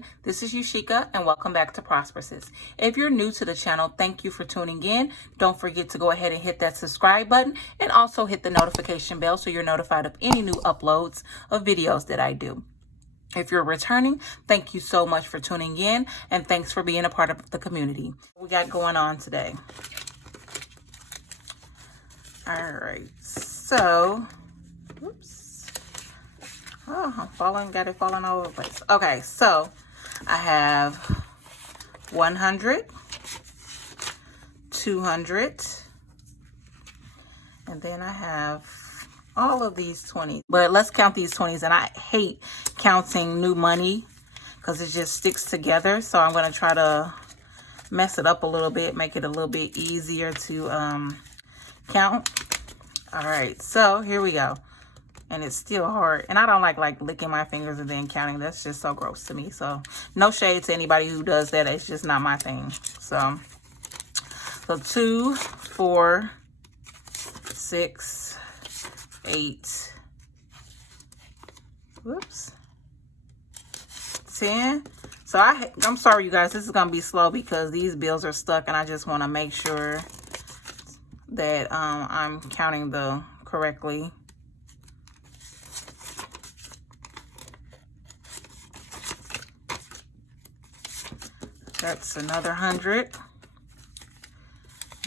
again. This is Yushika and welcome back to Prosperousness. If you're new to the channel, thank you for tuning in. Don't forget to go ahead and hit that subscribe button and also hit the notification bell so you're notified of any new uploads of videos that I do. If you're returning, thank you so much for tuning in and thanks for being a part of the community. What we got going on today. All right, so, oops. Oh, I'm falling, got it falling all over the place. Okay, so I have 100, 200, and then I have all of these 20s. But let's count these 20s, and I hate counting new money because it just sticks together. So I'm going to try to mess it up a little bit, make it a little bit easier to count. All right, so here we go. And it's still hard. And I don't like licking my fingers and then counting. That's just so gross to me. So no shade to anybody who does that. It's just not my thing. So 2, 4, 6, 8, whoops, 10. So I'm sorry, you guys. This is going to be slow because these bills are stuck. And I just want to make sure that I'm counting the correctly. That's another 100.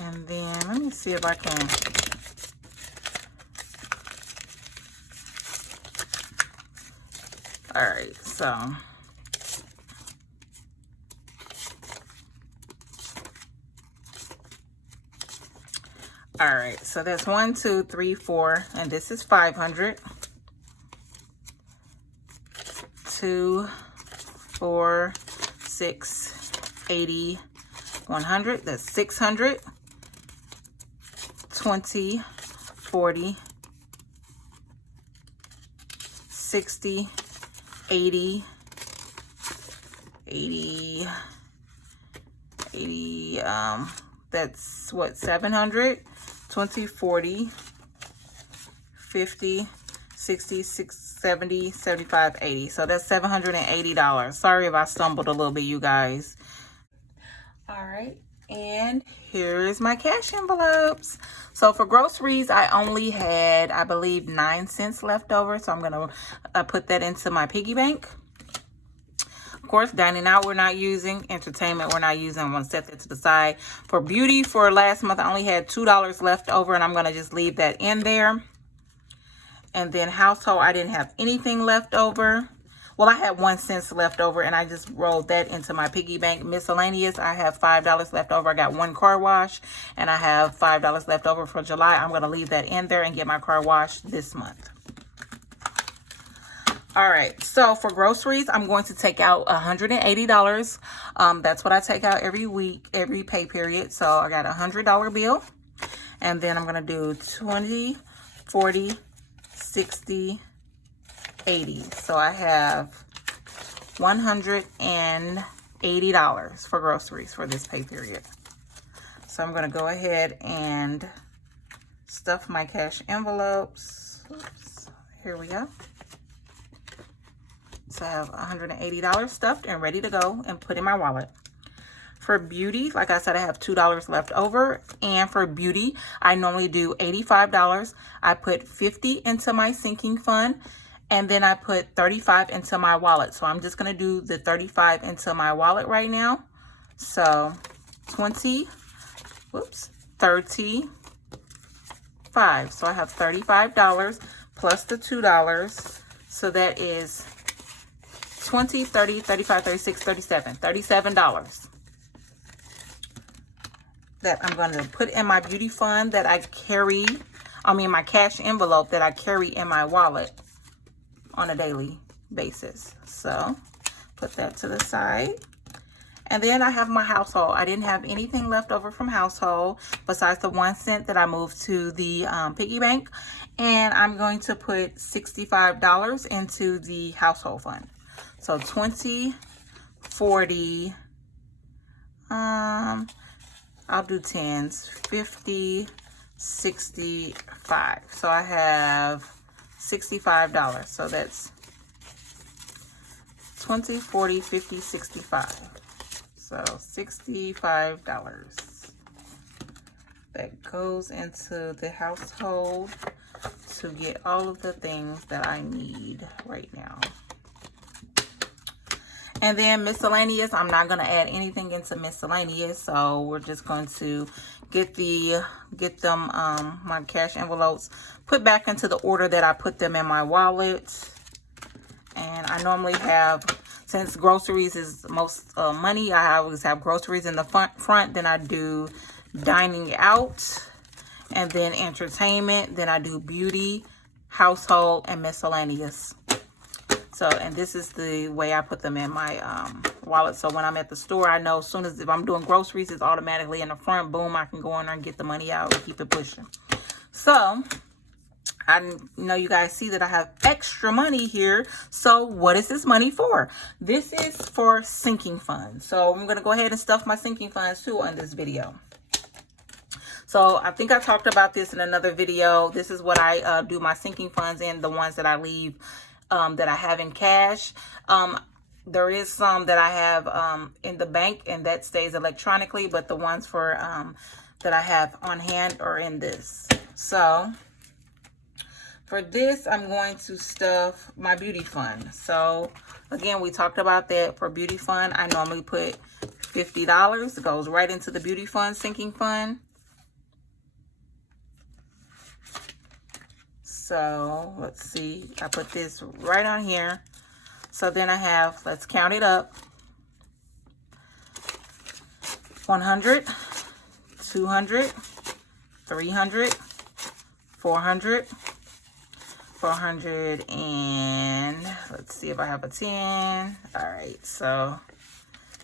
And then let me see if I can. All right, so all right, so that's 1, 2, 3, 4, and this is 500. 2, 4, 6, 80, 100. That's 600. 20, 40, 60, 80, 80, that's what, 700, 20, 40, 50, 60, 70, 75, 80. So that's $780. Sorry if I stumbled a little bit, you guys. All right, and here's my cash envelopes. So for groceries, I only had, I believe, 9 cents left over. So I'm going to put that into my piggy bank. Of course, dining out we're not using. Entertainment we're not using. I'm going to set that to the side. For beauty, for last month, I only had $2 left over, and I'm going to just leave that in there. And then household, I didn't have anything left over. Well, I had 1 cent left over, and I just rolled that into my piggy bank. Miscellaneous, I have $5 left over. I got 1 car wash, and I have $5 left over for July. I'm going to leave that in there and get my car washed this month. All right, so for groceries, I'm going to take out $180. That's what I take out every week, every pay period. So I got a $100 bill, and then I'm going to do 20, 40, 60, 80. So I have $180 for groceries for this pay period. So I'm going to go ahead and stuff my cash envelopes. Oops. Here we go. So I have $180 stuffed and ready to go and put in my wallet. For beauty, like I said, I have $2 left over. And for beauty, I normally do $85. I put $50 into my sinking fund. And then I put $35 into my wallet. So I'm just going to do the $35 into my wallet right now. So 20, whoops, 35. So I have $35 plus the $2. So that is 20, 30, 35, 36, 37. $37 that I'm going to put in my beauty fund that I carry, my cash envelope that I carry in my wallet on a daily basis. So put that to the side. And then I have my household. I didn't have anything left over from household besides the 1 cent that I moved to the piggy bank. And I'm going to put $65 into the household fund. So 20, 40, I'll do 10s, 50, 65. So I have $65. So that's 20, 40, 50, 65. So $65 that goes into the household to get all of the things that I need right now. And then miscellaneous, I'm not going to add anything into miscellaneous, so we're just going to get them my cash envelopes put back into the order that I put them in my wallet. And I normally have, since groceries is most money, I always have groceries in the front, then I do dining out, and then entertainment, then I do beauty, household, and miscellaneous. So, and this is the way I put them in my wallet. So when I'm at the store, I know as soon as if I'm doing groceries, it's automatically in the front. Boom, I can go in there and get the money out and keep it pushing. So I know you guys see that I have extra money here. So what is this money for? This is for sinking funds. So I'm going to go ahead and stuff my sinking funds too on this video. So I think I talked about this in another video. This is what I do my sinking funds in, the ones that I leave that I have in cash. There is some that I have in the bank, and that stays electronically, but the ones for that I have on hand are in this. So for this, I'm going to stuff my beauty fund. So again, we talked about that. For beauty fund, I normally put $50. It goes right into the beauty fund sinking fund. So let's see, I put this right on here. So then I have, let's count it up, 100, 200, 300, 400, 400, and let's see if I have a 10. All right, so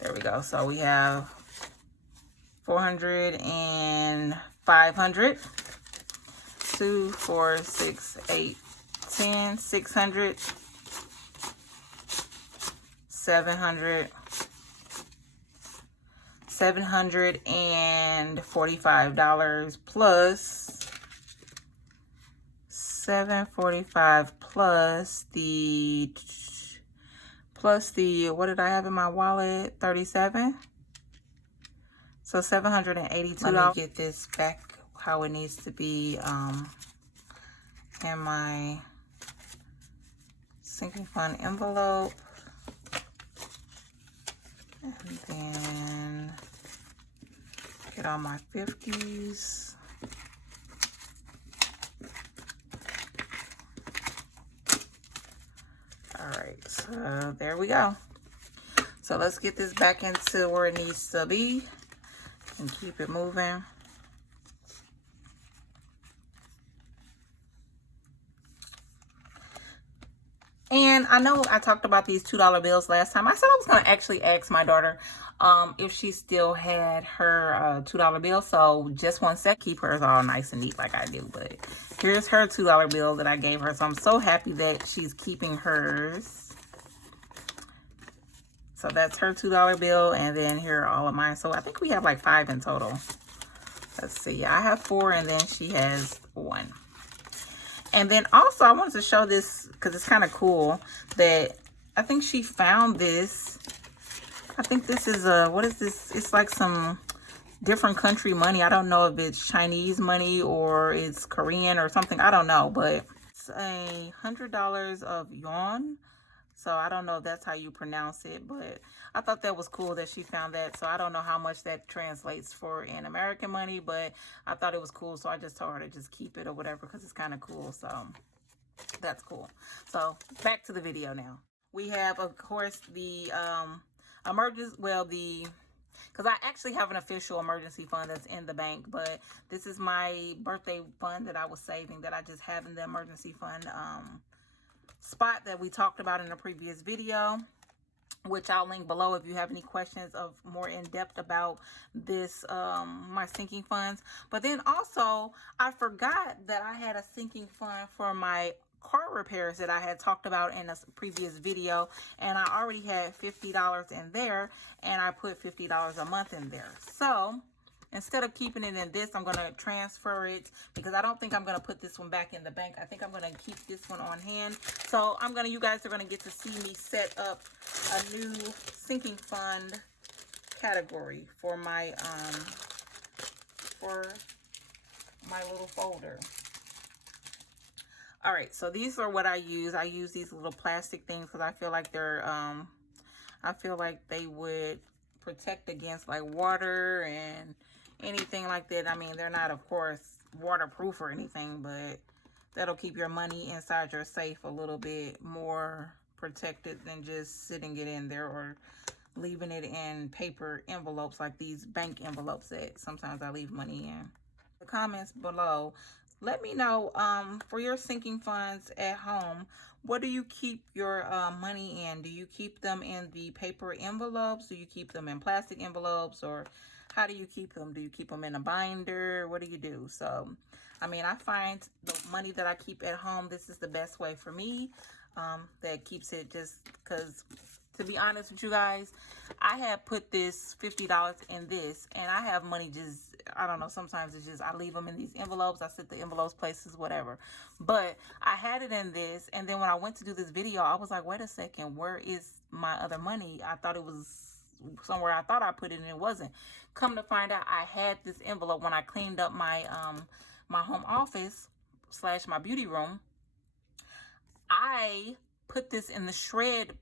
there we go. So we have 400 and 500. 2, 4, 6, 8, 10, 600, 700, $745 plus $745 plus the what did I have in my wallet? 37. So $782. Let me get this back how it needs to be in my sinking fund envelope. And then get all my 50s. All right, so there we go. So let's get this back into where it needs to be and keep it moving. And I know I talked about these $2 bills last time. I said I was going to actually ask my daughter if she still had her $2 bill. So just one sec, keep hers all nice and neat like I do. But here's her $2 bill that I gave her. So I'm so happy that she's keeping hers. So that's her $2 bill. And then here are all of mine. So I think we have like 5 in total. Let's see. I have 4 and then she has 1. And then also I wanted to show this because it's kind of cool that I think she found this. I think this is what is this? It's like some different country money. I don't know if it's Chinese money or it's Korean or something. I don't know, but it's $100 of yuan. So I don't know if that's how you pronounce it, but I thought that was cool that she found that. So I don't know how much that translates for in American money, but I thought it was cool. So I just told her to just keep it or whatever because it's kind of cool. So that's cool. So back to the video now. We have, of course, the emergency, well, because I actually have an official emergency fund that's in the bank, but this is my birthday fund that I was saving that I just have in the emergency fund spot that we talked about in a previous video, which I'll link below if you have any questions of more in depth about this my sinking funds. But then also I forgot that I had a sinking fund for my car repairs that I had talked about in a previous video, and I already had $50 in there, and I put $50 a month in there. So instead of keeping it in this, I'm going to transfer it because I don't think I'm going to put this one back in the bank. I think I'm going to keep this one on hand. So you guys are going to get to see me set up a new sinking fund category for my little folder. All right, so these are what I use. I use these little plastic things because I feel like they're I feel like they would protect against like water and anything like that. I mean, they're not, of course, waterproof or anything, but that'll keep your money inside your safe a little bit more protected than just sitting it in there or leaving it in paper envelopes like these bank envelopes that sometimes I leave money in. The comments below, let me know for your sinking funds at home, what do you keep your money in? Do you keep them in the paper envelopes? Do you keep them in plastic envelopes? Or how do you keep them? Do you keep them in a binder? What do you do? So, I mean, I find the money that I keep at home, this is the best way for me. That keeps it, just because, to be honest with you guys, I have put this $50 in this, and I have money just, I don't know, sometimes it's just, I leave them in these envelopes, I set the envelopes places, whatever. But I had it in this, and then when I went to do this video, I was like, wait a second, where is my other money? I thought it was somewhere I thought I put it, and it wasn't. Come to find out, I had this envelope when I cleaned up my my home office / my beauty room. I put this in the shred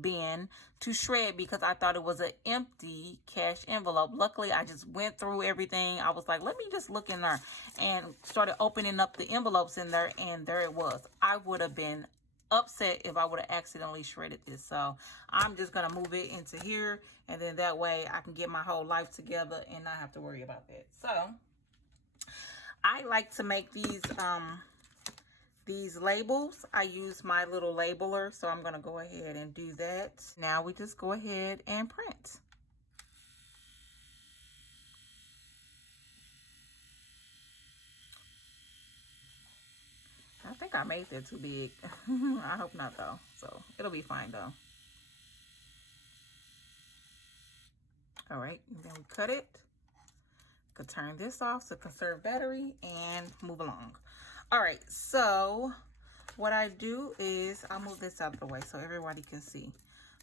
bin to shred because I thought it was an empty cash envelope. Luckily, I just went through everything. I was like, let me just look in there, and started opening up the envelopes in there, and there it was. I would have been upset if I would have accidentally shredded this. So I'm just going to move it into here, and then that way I can get my whole life together and not have to worry about that. So I like to make these labels. I use my little labeler, so I'm going to go ahead and do that. Now we just go ahead and print. I think I made that too big. I hope not though, so it'll be fine though. All right, and then we cut it. Could turn this off to conserve battery and move along. All right, so what I do is I'll move this out of the way so everybody can see.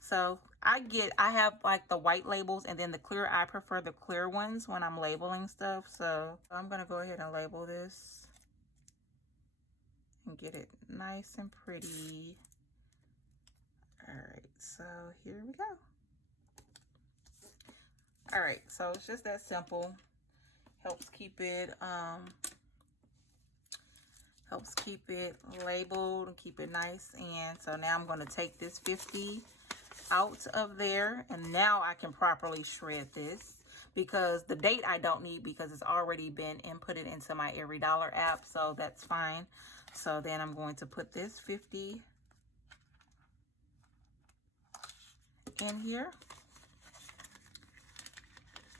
So I have like the white labels, and then the clear, I prefer the clear ones when I'm labeling stuff. So I'm gonna go ahead and label this and get it nice and pretty. All right, so here we go. All right, so it's just that simple. Helps keep it labeled and keep it nice. And so now I'm going to take this 50 out of there, and now I can properly shred this, because the date I don't need because it's already been inputted into my Every Dollar app, so that's fine. So then I'm going to put this 50 in here.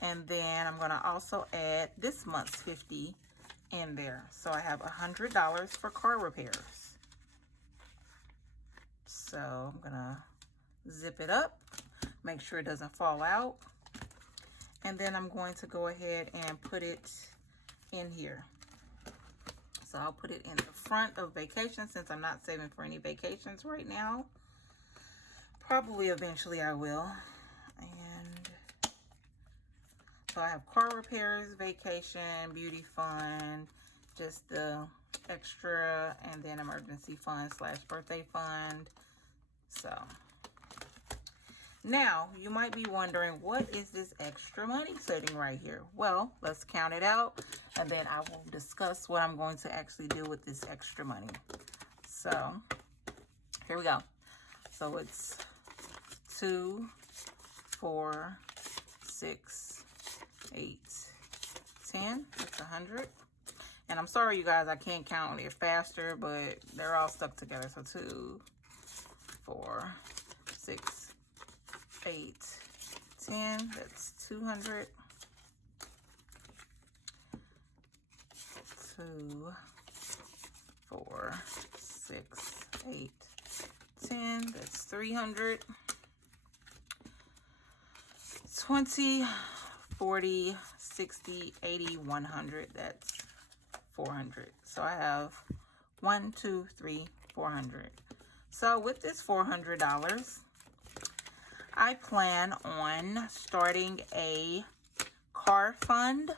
And then I'm going to also add this month's 50 in there. So I have $100 for car repairs. So I'm going to zip it up, make sure it doesn't fall out. And then I'm going to go ahead and put it in here. So I'll put it in the front of vacation, since I'm not saving for any vacations right now. Probably eventually I will. And so I have car repairs, vacation, beauty fund, just the extra, and then emergency fund / birthday fund. So now you might be wondering, what is this extra money sitting right here? Well, let's count it out, and then I will discuss what I'm going to actually do with this extra money. So here we go. So it's 2, 4, 6, 8, 10. That's 100. And I'm sorry, you guys, I can't count it faster, but they're all stuck together. So 2, 4, 6, 8, 10. That's 200. 2, 4, 6, 8, 10. That's 300. 20, 40, 60, 80, 100. That's 400. So I have 1, 2, 3, 400. So with this $400, I plan on starting a car fund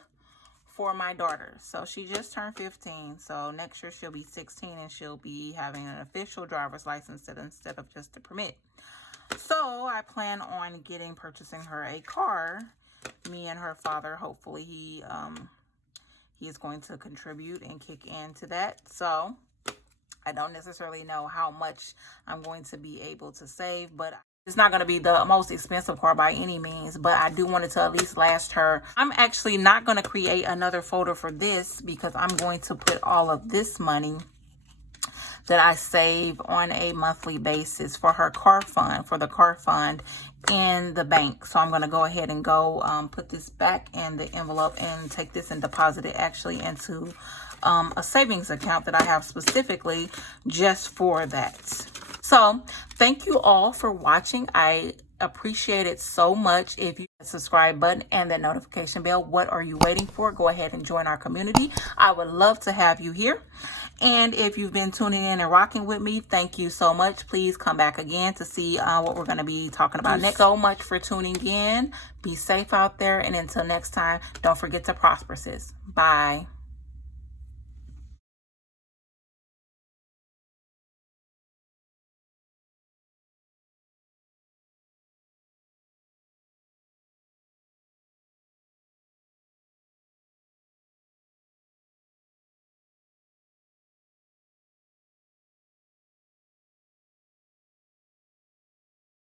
for my daughter. So she just turned 15. So next year she'll be 16 and she'll be having an official driver's license instead of just a permit. So I plan on purchasing her a car. Me and her father, hopefully he is going to contribute and kick into that. So I don't necessarily know how much I'm going to be able to save, but it's not going to be the most expensive car by any means, but I do want it to at least last her. I'm actually not going to create another folder for this because I'm going to put all of this money that I save on a monthly basis for her car fund, for the car fund in the bank. So I'm going to go ahead and put this back in the envelope and take this and deposit it actually into a savings account that I have specifically just for that. So thank you all for watching. I appreciate it so much. If you hit the subscribe button and that notification bell, what are you waiting for? Go ahead and join our community. I would love to have you here. And if you've been tuning in and rocking with me, thank you so much. Please come back again to see what we're going to be talking about next. So much for tuning in. Be safe out there. And until next time, don't forget to prosper, sis. Bye.